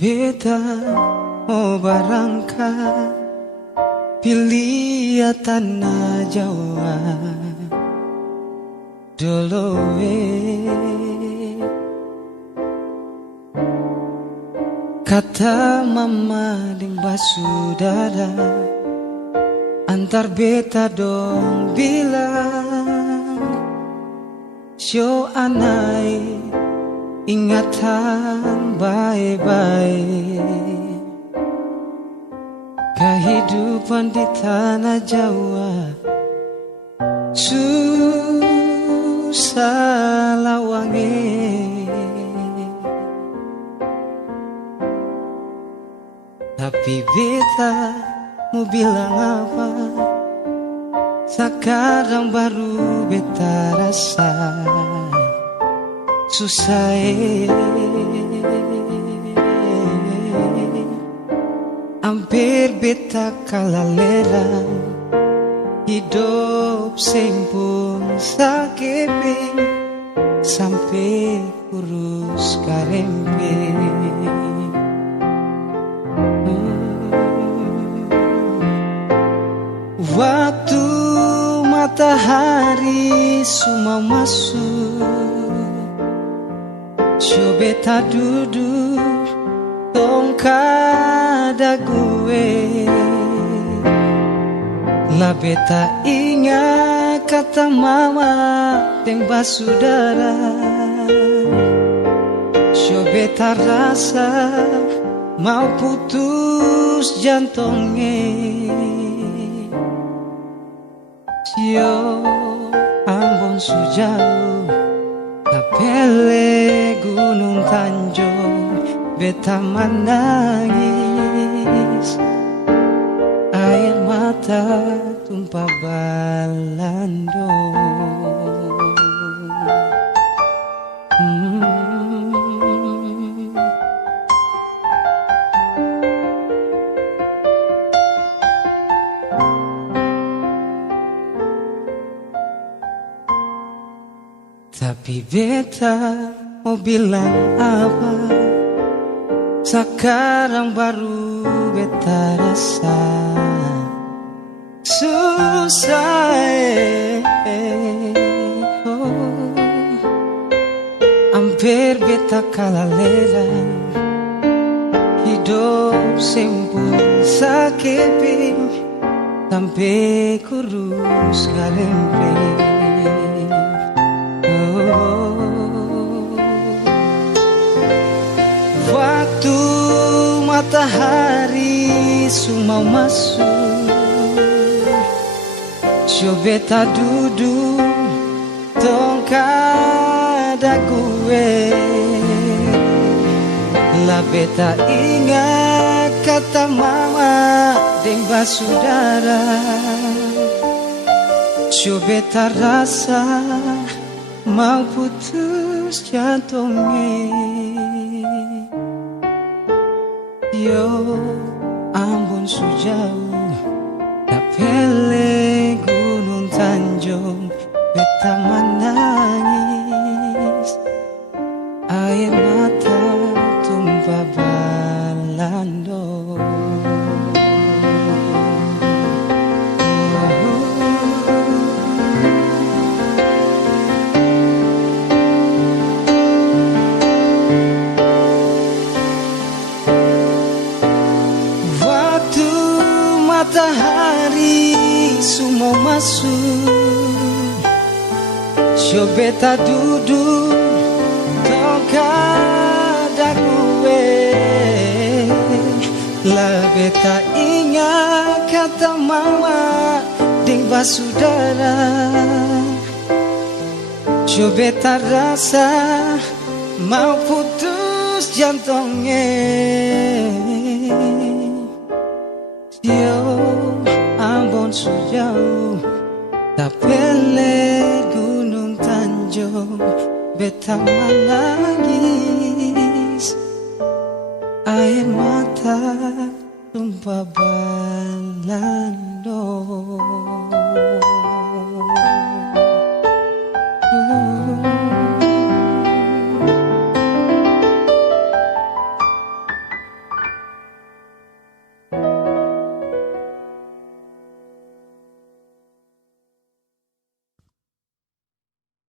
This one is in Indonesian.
beta mau berangkat, pilih tanah Jawa doloe. Kata mama ding basudara, antar beta dong bilang, syo anai ingatan baik-baik. Kehidupan di tanah Jawa susah lawange. Tapi beta mau bilang apa, sekarang baru beta rasa susah hampir beta kalaleran, hidup sempun sakeping sampai kurus karempeng. Waktu matahari sumau masuk, syo beta duduk tongkada gue. Lah beta ingat kata mama deng basudara, syo beta rasa mau putus jantongnya. Sio Ambon sujauh kapele Gunung Tanjung, beta menangis, air mata tumpah balando. Tapi beta mau bilang apa, sekarang baru beta rasa susah. Hampir beta kalaleran, hidup sempun sakeping sampai kurus karempeng. Waktu matahari sumau masuk, syo beta duduk tongkada gue. Lah beta ingat kata mama deng basudara, syo beta rasa mau putus jantongnya. Yo Ambon sujauh kapele Gunung Tanjung, beta menangis, air mata tumpah balando. Matahari sumau masuk, syo beta duduk tongkada gue. Lah beta ingat kata mama deng basudara, syo beta rasa mau putus jantongnya. Yo Ambon sujauh kapele Gunung Tanjung, beta menangis, air mata tumpah balando.